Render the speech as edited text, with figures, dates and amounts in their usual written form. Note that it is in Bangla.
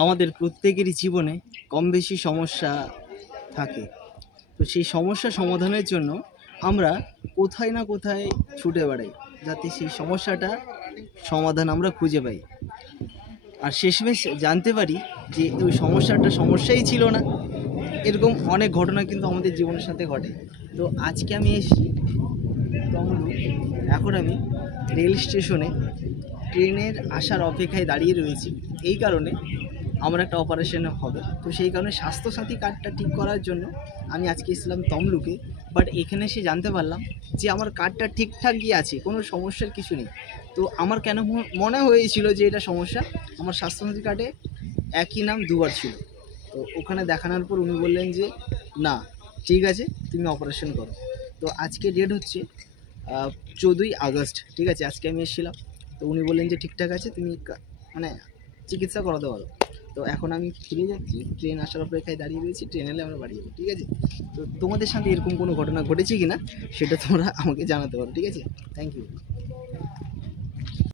আমাদের প্রত্যেকেরই জীবনে কম বেশি সমস্যা থাকে। তো সেই সমস্যা সমাধানের জন্য আমরা কোথায় না কোথায় ছুটে বেড়াই, যাতে সেই সমস্যাটা সমাধান আমরা খুঁজে পাই। আর শেষমেশ জানতে পারি যে ওই সমস্যাটা সমস্যাই ছিল না। এরকম অনেক ঘটনা কিন্তু আমাদের জীবনের সাথে ঘটে। তো আজকে আমি এসেছি তমলুক। এখন আমি রেল স্টেশনে ট্রেনের আসার অপেক্ষায় দাঁড়িয়ে রয়েছি। এই কারণে আমার একটা অপারেশন হবে, তো সেই কারণে স্বাস্থ্যসাথী কার্ডটা ঠিক করার জন্য আমি আজকে এসেছিলাম তমলুকে। বাট এখানে এসে জানতে পারলাম যে আমার কার্ডটা ঠিকঠাকই আছে, কোনো সমস্যার কিছু নেই। তো আমার কেন মনে হয়েছিল যে এটা সমস্যা, আমার স্বাস্থ্যসাথী কার্ডে একই নাম দুবার ছিল। তো ওখানে দেখানোর পর উনি বললেন যে না, ঠিক আছে, তুমি অপারেশন করো। তো আজকে ডেট হচ্ছে 14ই আগস্ট, ঠিক আছে, আজকে আমি এসেছিলাম। তো উনি বললেন যে ঠিকঠাক আছে, তুমি মানে চিকিৎসা করাতে পারো। তো এখন আমি ফিরে যাচ্ছি, ট্রেন আসার অপেক্ষায় দাঁড়িয়ে রয়েছি, ট্রেন এলে আমরা বাড়ি যাবো, ঠিক আছে। তো তোমাদের সাথে এরকম কোনো ঘটনা ঘটেছে কি না সেটা তোমরা আমাকে জানাতে পারো, ঠিক আছে। Thank you.